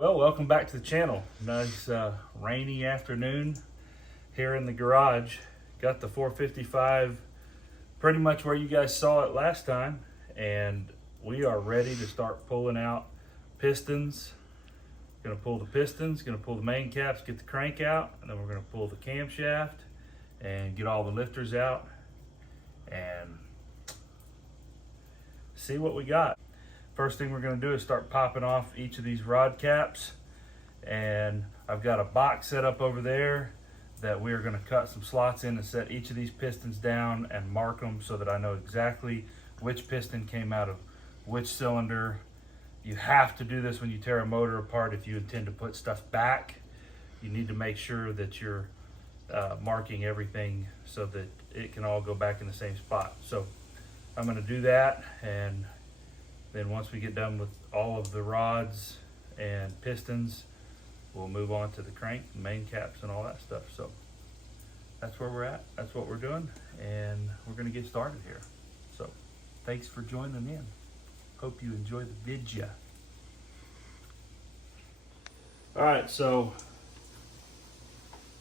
Well, welcome back to the channel. Nice rainy afternoon here in the garage. Got the 455 pretty much where you guys saw it last time, and we are ready to start pulling out pistons. Gonna pull the pistons, gonna pull the main caps, get the crank out, and then we're gonna pull the camshaft and get all the lifters out and see what we got. First thing we're going to do is start popping off each of these rod caps, and I've got a box set up over there that we are going to cut some slots in and set each of these pistons down and mark them so that I know exactly which piston came out of which cylinder. You have to do this when you tear a motor apart if you intend to put stuff back. You need to make sure that you're marking everything so that it can all go back in the same spot. So I'm going to do that, and then once we get done with all of the rods and pistons, we'll move on to the crank, the main caps, and all that stuff. So that's where we're at. That's what we're doing, and we're gonna get started here. So thanks for joining in. Hope you enjoy the video. All right, so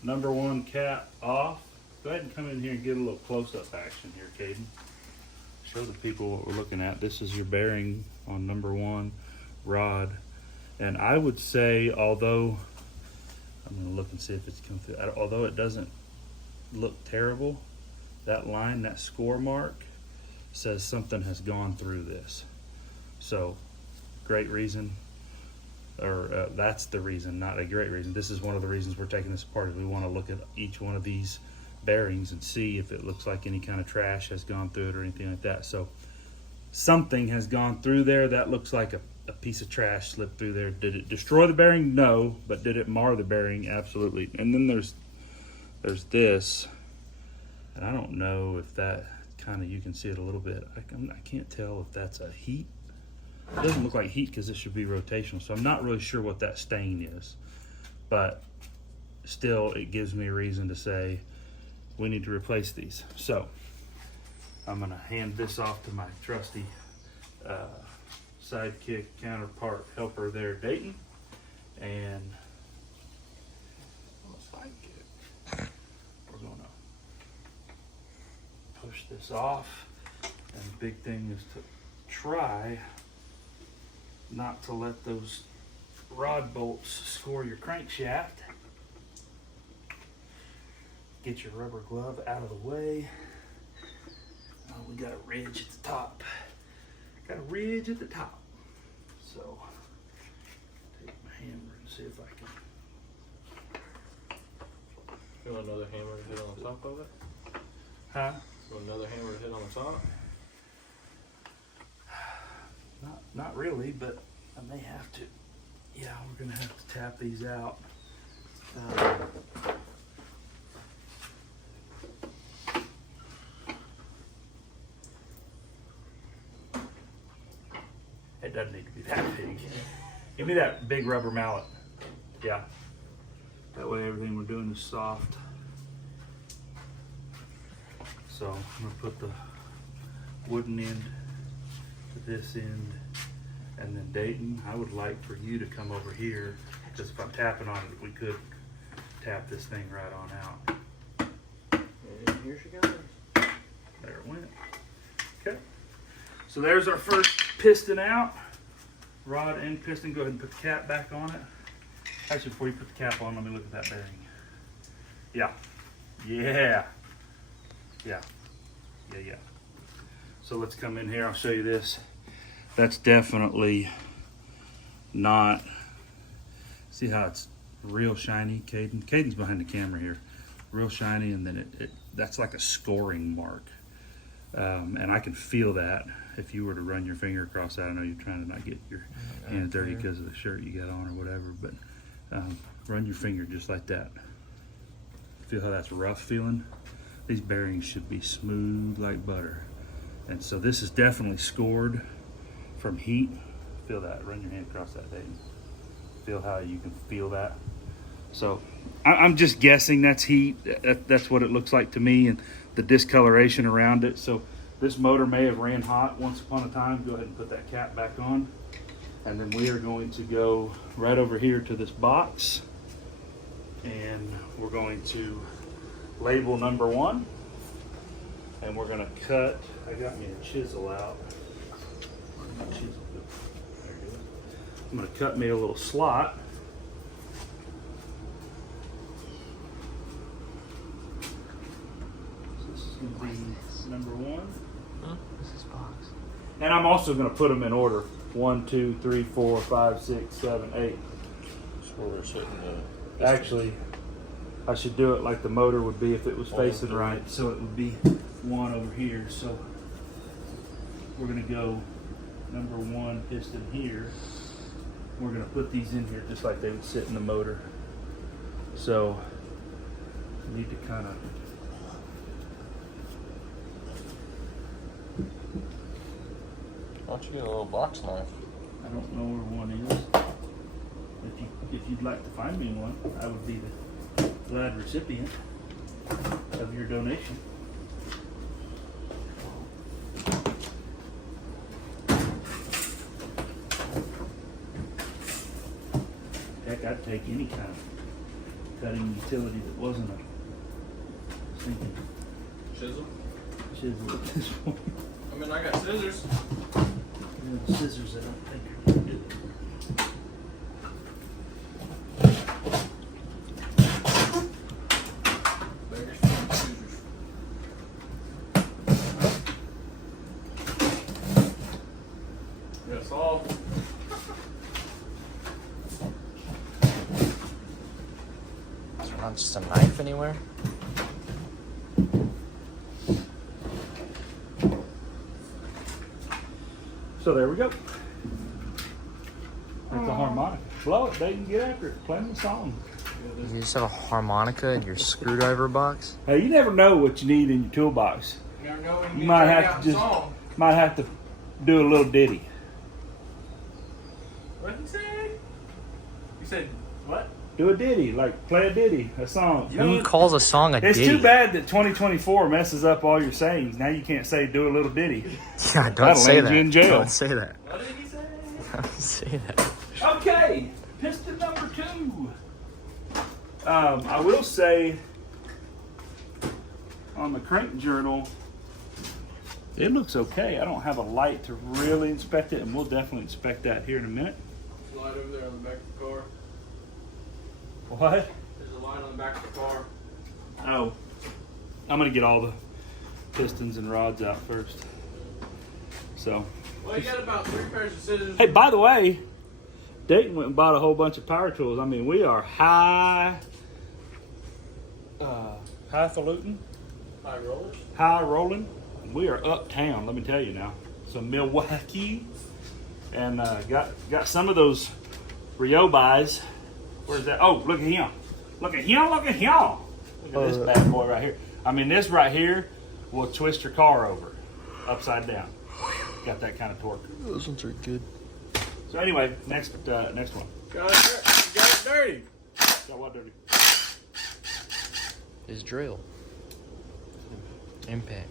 number one cap off. Go ahead and come in here and get a little close-up action here, Caden. Show the people what we're looking at. This is your bearing on number one rod, and I would say, although I'm going to look and see if it's come through, although it doesn't look terrible, that line, that score mark says something has gone through this. So great reason, or that's the reason, not a great reason. This is one of the reasons we're taking this apart, is we want to look at each one of these bearings and see if it looks like any kind of trash has gone through it or anything like that. So something has gone through there. That looks like a piece of trash slipped through there. Did it destroy the bearing? No. But did it mar the bearing? Absolutely. And then there's this, and I don't know if that kind of, you can see it a little bit. I can't tell if that's a heat. It doesn't look like heat because it should be rotational, so I'm not really sure what that stain is, but still it gives me a reason to say we need to replace these. So I'm gonna hand this off to my trusty sidekick counterpart helper there, Dayton. And we're gonna push this off. And the big thing is to try not to let those rod bolts score your crankshaft. Get your rubber glove out of the way. Oh, we got a ridge at the top. Got a ridge at the top. So, take my hammer and see if I can. You want another hammer to hit on the top of it? Huh? You want another hammer to hit on the top? Not really, but I may have to. Yeah, we're gonna have to tap these out. It doesn't need to be that big. Give me that big rubber mallet. Yeah. That way everything we're doing is soft. So I'm gonna put the wooden end to this end. And then Dayton, I would like for you to come over here, because if I'm tapping on it, we could tap this thing right on out. And here she goes. There it went. Okay. So there's our first piston out. Rod and piston. Go ahead and put the cap back on it. Actually, before you put the cap on, let me look at that bearing. Yeah. Yeah. Yeah. Yeah, yeah. So let's come in here. I'll show you this. That's definitely not. See how it's real shiny, Caden? Caden's behind the camera here. Real shiny, and then that's like a scoring mark. And I can feel that if you were to run your finger across that. I know you're trying to not get your hands dirty because of the shirt you got on or whatever, but run your finger just like that. Feel how that's rough feeling? These bearings should be smooth like butter. And so this is definitely scored from heat. Feel that. Run your hand across that, Dayton. Feel how you can feel that. So I'm just guessing that's heat. That's what it looks like to me, and the discoloration around it. So this motor may have ran hot once upon a time. Go ahead and put that cap back on. And then we are going to go right over here to this box, and we're going to label number 1, and we're going to cut. I got me a chisel out. Where's my chisel? There it is. I'm going to cut me a little slot. This is going to be number 1. What's this box? And I'm also going to put them in order. 1, 2, 3, 4, 5, 6, 7, 8. That's where we're sitting. Actually, I should do it like the motor would be if it was facing right. So it would be 1 over here. So we're going to go number 1 piston here. We're going to put these in here just like they would sit in the motor. So you need to kind of Why don't you get a little box knife? I don't know where one is. If you'd like to find me one, I would be the glad recipient of your donation. Heck, I'd take any kind of cutting utility that wasn't a sinking Chisel? chisel at this point. I mean, I got scissors. The scissors, I don't think are gonna do it. Beggars can't scissors. That's all. Is there not just a knife anywhere? So there we go. That's a harmonica. Blow it, they can get after it. Play me a song. You just have a harmonica in your screwdriver box? Hey, you never know what you need in your toolbox. You never know when You you might get have to out just song. might have to do a little ditty. What did you say? You said what? Do a ditty, like play a ditty, a song. Who calls a song a It's ditty? too bad that 2024 messes up all your sayings. Now you can't say do a little ditty. Yeah, don't That'll say land that. you in jail. Don't say that. What did he say? Don't say that. Okay, piston number 2. I will say on the crank journal, it looks okay. I don't have a light to really inspect it, and we'll definitely inspect that here in a minute. There's a light over there on the back of the car. What? There's a light on the back of the car. Oh, I'm gonna get all the pistons and rods out first. So, Well, you got about 3 pairs of scissors. hey, by the way, Dayton went and bought a whole bunch of power tools. I mean, we are highfalutin, High rollers. high rolling. We are uptown, let me tell you now. So Milwaukee, and got some of those Ryobis. Where's that? Oh, look at him! Look at him! Look at him! Look at this bad boy right here. I mean, this right here will twist your car over, upside down. Got that kind of torque. Those ones are good. So anyway, next one. Got it dirty. Got what dirty? His drill. Impact.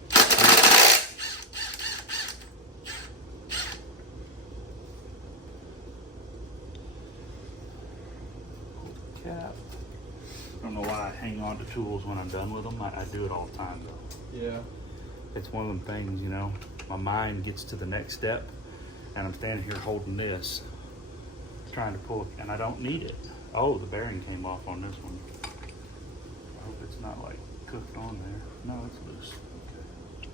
Cap. I don't know why I hang on to tools when I'm done with them. I do it all the time though. Yeah. It's one of them things, you know. My mind gets to the next step, and I'm standing here holding this, trying to pull it, and I don't need it. Oh, the bearing came off on this one. I hope it's not like cooked on there. No, it's loose. Okay.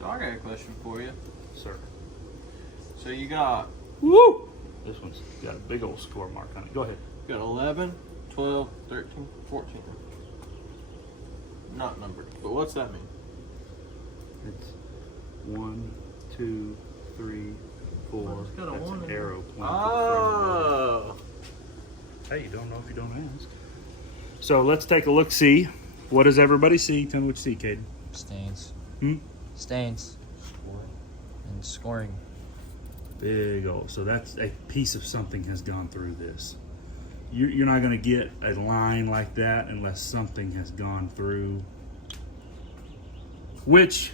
So I got a question for you. Sir. So you got Woo! This one's got a big old score mark on it. Go ahead. 11, 12, 13, 14. Not numbered, but what's that mean? It's 1, 2, 3, 4. It's got a That's one an in arrow pointing to the front. Oh. Hey, you don't know if you don't ask. So let's take a look. See, what does everybody see? Tell me what you see, Caden. Stains. Hmm? Stains. And scoring. Big old. So that's a piece of something has gone through this. You're not going to get a line like that unless something has gone through. Which,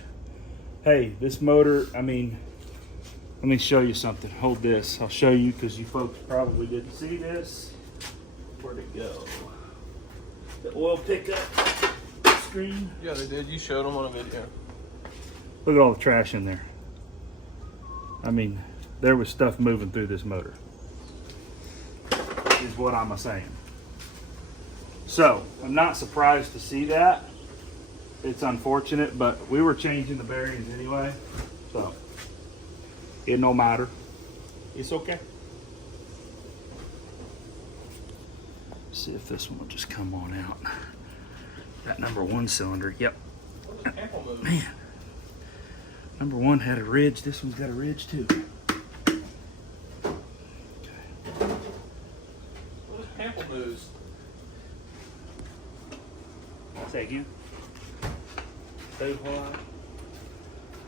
hey, this motor, I mean, Let me show you something. Hold this. I'll show you because you folks probably didn't see this. Where'd it go? The oil pickup screen. Yeah, they did. You showed them on a video. Look at all the trash in there. I mean, there was stuff moving through this motor, is what I'm saying. So, I'm not surprised to see that. It's unfortunate, but we were changing the bearings anyway, so it no matter. It's okay. See if this one will just come on out. That number 1 cylinder, yep. Man, number 1 had a ridge. This one's got a ridge too. What is pamplemousse? Say again. All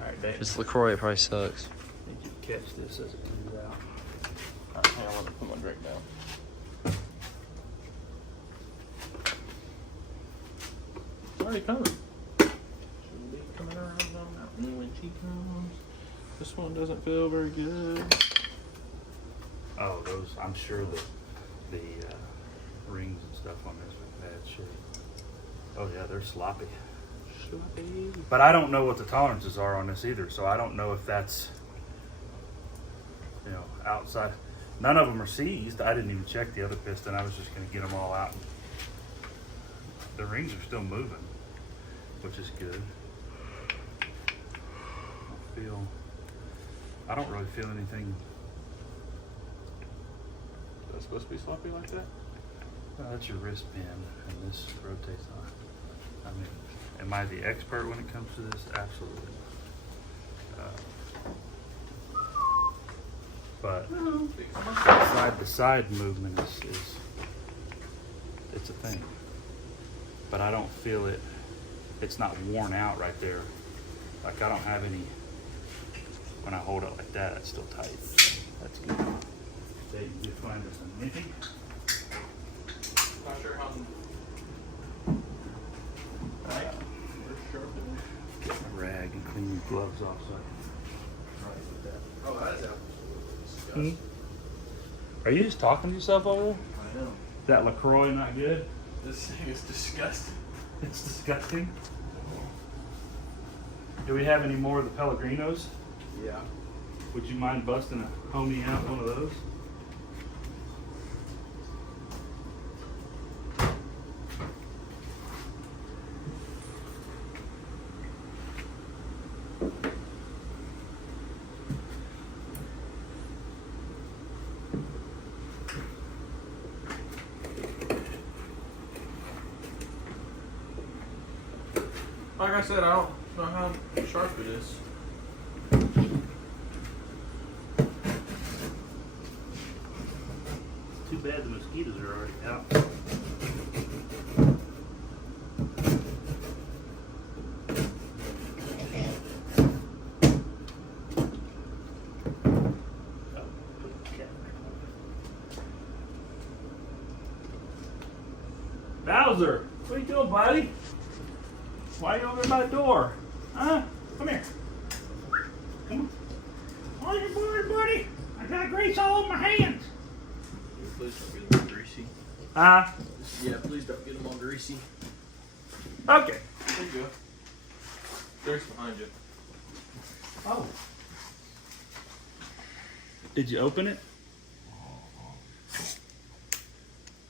right, Dave. Just LaCroix, it probably sucks. Need you to catch this as it comes out. All right, hang on, let me put my drink down. It's already coming. Should be coming around when she comes. This one doesn't feel very good. Oh, those, I'm sure the rings and stuff on this are bad shape. Oh yeah, they're sloppy. But I don't know what the tolerances are on this either, so I don't know if that's, you know, outside. None of them are seized. I didn't even check the other piston. I was just going to get them all out. The rings are still moving, which is good. I don't really feel anything. Is that supposed to be sloppy like that? Well, that's your wrist pin, and this rotates on. I mean, am I the expert when it comes to this? Absolutely. But side to side movement is it's a thing. But I don't feel it. It's not worn out right there. Like I don't have any. When I hold it like that, it's still tight. So that's good. They did find us a nippy. Not sure how. Get my rag and clean your gloves off so I can try with that. Oh, that is disgusting. Are you just talking to yourself over there? I know. Is that LaCroix not good? This thing is disgusting. It's disgusting. Do we have any more of the Pellegrinos? Yeah. Would you mind busting a homie out one of those? Like I said, I don't know how sharp it is. Too bad the mosquitoes are already out. Bowser, what are you doing, buddy? Why are you over by the door? Huh? Come here. Come on. On your board, buddy. I got grease all over my hands. Please don't get them all greasy. Huh? Yeah, please don't get them all greasy. Okay. There you go. There's behind you. Oh. Did you open it?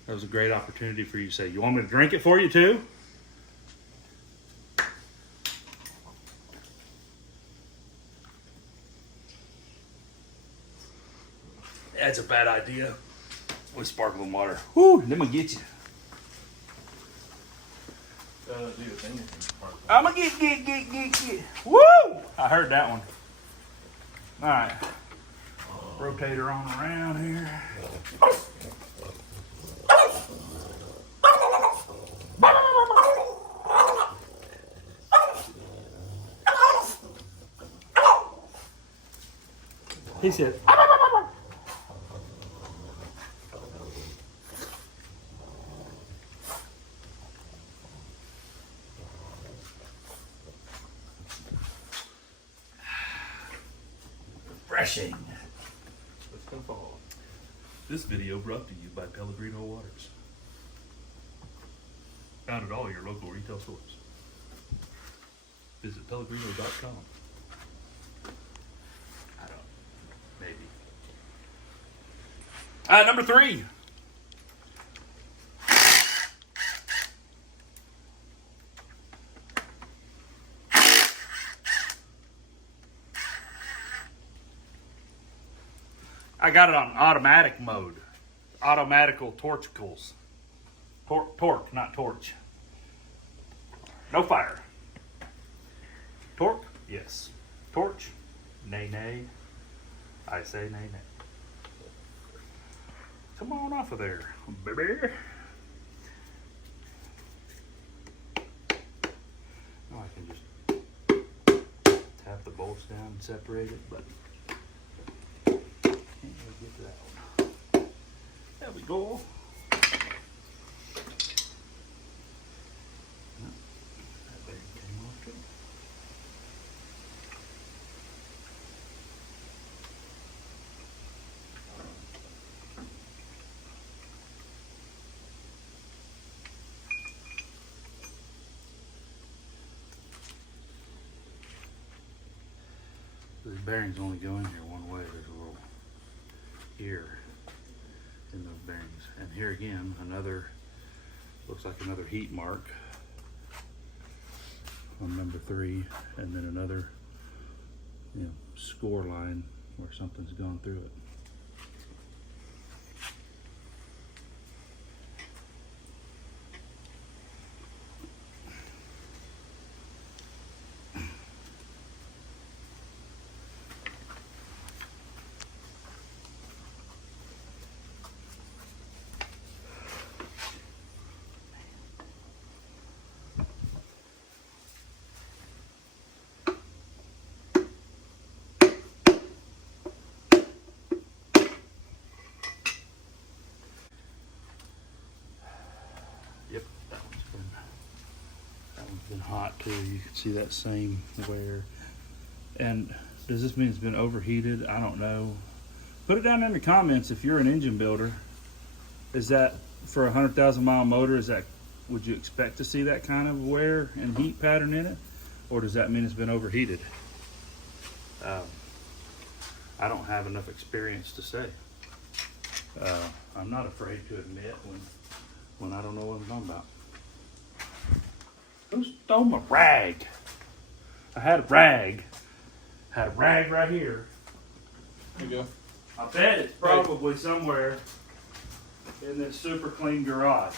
That was a great opportunity for you to say, you want me to drink it for you too? That's a bad idea. With sparkling water. Whoo, then we get you. Do the thing with them. I'm gonna get. Woo! I heard that one. All right. Rotator on around here. He said, crashing. It's gonna fall. This video brought to you by Pellegrino Waters. Found at all your local retail stores. Visit pellegrino.com. I don't, maybe. Number 3. I got it on automatic mode. Automatical torchicles. Torque, not torch. No fire. Torque? Yes. Torch? Nay, nay. I say nay, nay. Come on off of there, baby. Now I can just tap the bolts down and separate it, but can't really get to that one. There we go. That bearing came off too. The bearings only go in here one way. There's a little ear in those bearings. And here again, another, looks like another heat mark on number 3, and then another, score line where something's gone through it. Yep, that one's been hot too. You can see that same wear. And does this mean it's been overheated? I don't know. Put it down in the comments if you're an engine builder. Is that for a 100,000 mile motor? Would you expect to see that kind of wear and heat pattern in it, or does that mean it's been overheated? I don't have enough experience to say. I'm not afraid to admit when I don't know what I'm talking about. Who's throwing my rag? I had a rag. Had a rag right here. There you go. I bet it's probably somewhere in this super clean garage.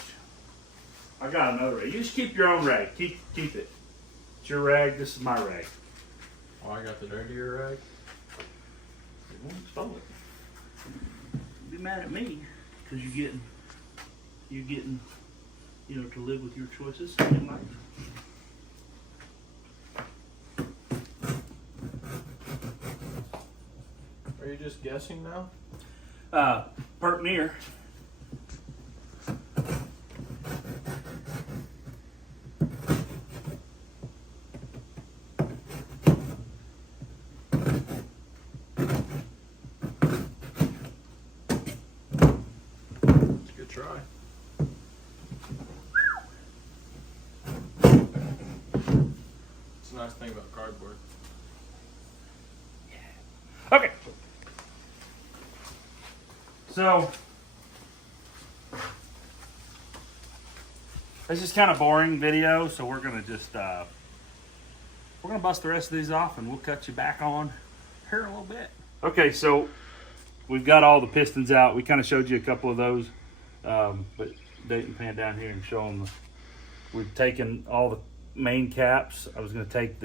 I got another rag. You just keep your own rag. Keep it. It's your rag. This is my rag. Oh, I got the dirtier rag. It won't stole it. Be mad at me because you're getting, to live with your choices in life. Are you just guessing now? Perk near. It's a good try. It's a nice thing about cardboard. Okay. So this is kind of boring video, so we're gonna just we're gonna bust the rest of these off, and we'll cut you back on here in a little bit. Okay, so we've got all the pistons out. We kind of showed you a couple of those, but Dayton pan down here and show them. We've taken all the main caps. I was gonna take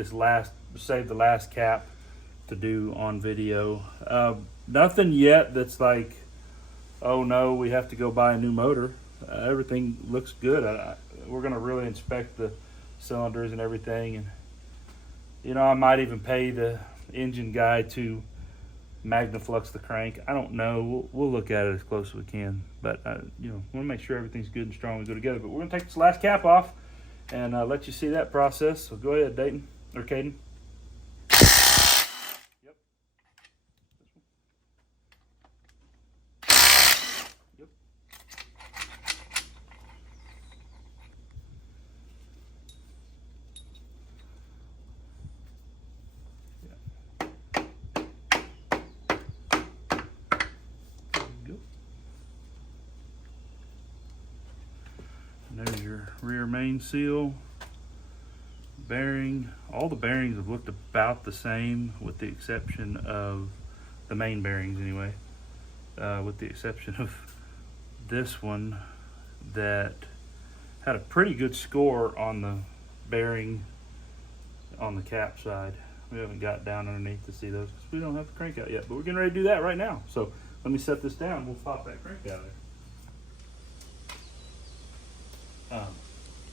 save the last cap to do on video. Nothing yet that's like, oh no, we have to go buy a new motor. Everything looks good. We're gonna really inspect the cylinders and everything, and I might even pay the engine guy to magnaflux the crank. I don't know. We'll look at it as close as we can, but want to make sure everything's good and strong and go together. But we're gonna take this last cap off and let you see that process. So go ahead, Dayton or Caden. Yep. your rear main seal, bearing. All the bearings have looked about the same with the exception of the main bearings anyway, with the exception of this one that had a pretty good score on the bearing on the cap side. We haven't got down underneath to see those because we don't have the crank out yet, but we're getting ready to do that right now. So let me set this down. We'll pop that crank out of there.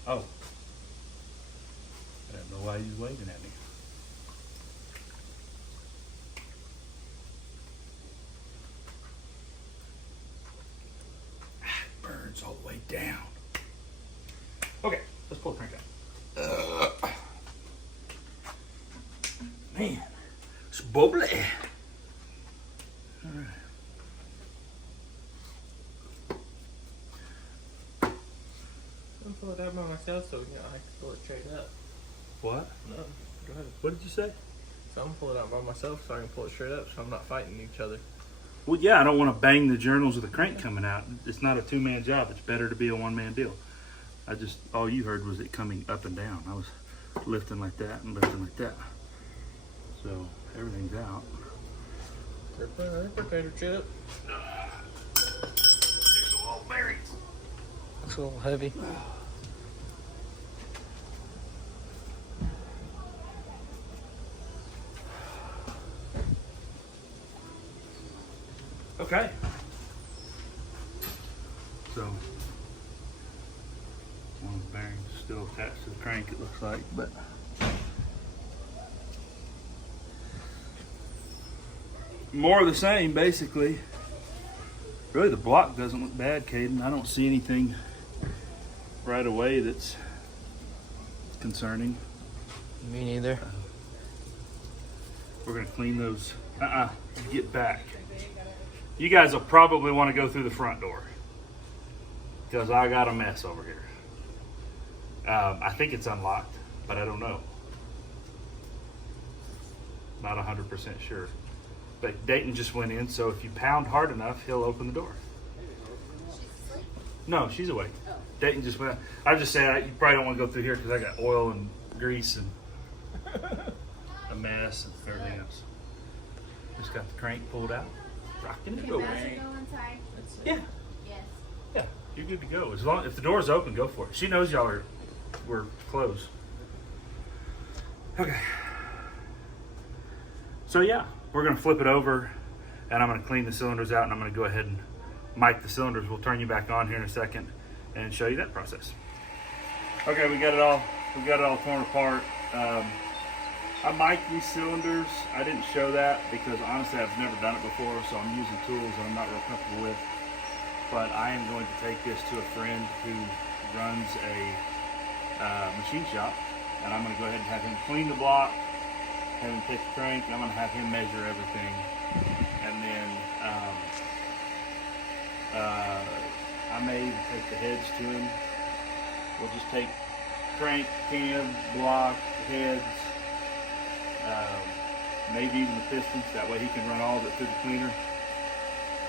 Oh, I don't know why he's waving at me. Burns all the way down. Okay, let's pull the crank out. Man, it's bubbly. All right. I'm pull it out by myself so I can pull it straight up. What? No, go ahead. What did you say? So I'm gonna pull it out by myself so I can pull it straight up so I'm not fighting each other. Well, yeah, I don't want to bang the journals of the crank coming out. It's not a two-man job. It's better to be a one-man deal. All you heard was it coming up and down. I was lifting like that and lifting like that. So everything's out. Potato chip. There's all bearings. Looks a little heavy. Okay. So one of the bearings is still attached to the crank, it looks like, but more of the same, basically. Really, the block doesn't look bad, Caden. I don't see anything right away that's concerning. Me neither. We're gonna clean those. Get back. You guys will probably want to go through the front door because I got a mess over here. I think it's unlocked, but I don't know. Not 100% sure. But Dayton just went in, so if you pound hard enough, he'll open the door. No, she's awake. Dayton just went. I was just saying, you probably don't want to go through here because I got oil and grease and a mess and everything else. Just got the crank pulled out. Rocking and rolling. Yeah. Yes. Yeah, you're good to go. As long if the door's open, go for it. She knows we're closed. Okay. So yeah, we're gonna flip it over, and I'm gonna clean the cylinders out, and I'm gonna go ahead and mic the cylinders. We'll turn you back on here in a second and show you that process. Okay, we got it all torn apart. I mic'd these cylinders. I didn't show that because honestly I've never done it before, so I'm using tools that I'm not real comfortable with. But I am going to take this to a friend who runs a machine shop, and I'm going to go ahead and have him clean the block, have him take the crank, and I'm going to have him measure everything. And then I may even take the heads to him. We'll just take crank, cam, block, heads, maybe even the pistons. That way he can run all of it through the cleaner.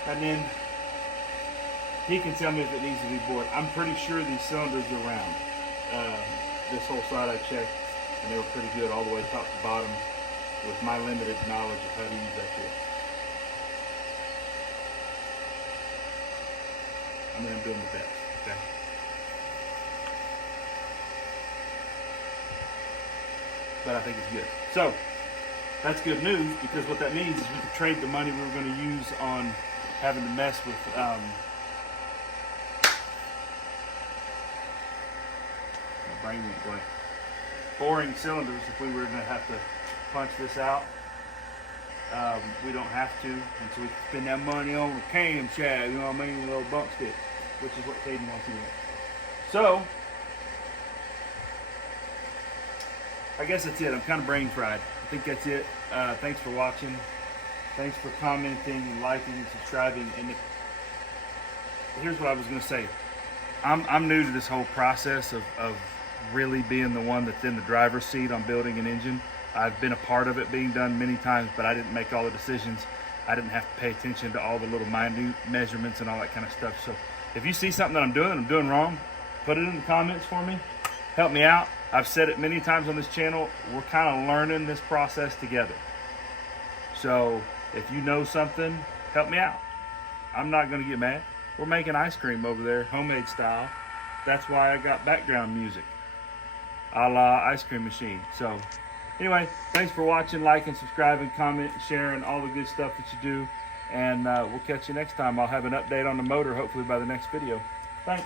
And then he can tell me if it needs to be bored. I'm pretty sure these cylinders are round. This whole side I checked, and they were pretty good all the way top to bottom with my limited knowledge of how to use that tool. I mean, I'm doing the best, okay? But I think it's good. So, that's good news because what that means is we can trade the money we were going to use on having to mess with my brain went blank. Boring cylinders, if we were going to have to punch this out, we don't have to, and so we can spend that money on a cam shag, you know what I mean, a little bump stick, which is what Caden wants to do. So, I guess that's it. I'm kind of brain fried. I think that's it. Thanks for watching. Thanks for commenting and liking and subscribing. And here's what I was going to say. I'm new to this whole process of really being the one that's in the driver's seat on building an engine. I've been a part of it being done many times, but I didn't make all the decisions. I didn't have to pay attention to all the little minute measurements and all that kind of stuff. So if you see something that I'm doing wrong, Put it in the comments for me. Help me out. I've said it many times on this channel. We're kind of learning this process together. So if you know something, help me out. I'm not going to get mad. We're making ice cream over there, homemade style. That's why I got background music, a la ice cream machine. So anyway, thanks for watching, liking, subscribing, commenting, sharing, all the good stuff that you do. And we'll catch you next time. I'll have an update on the motor hopefully by the next video. Thanks.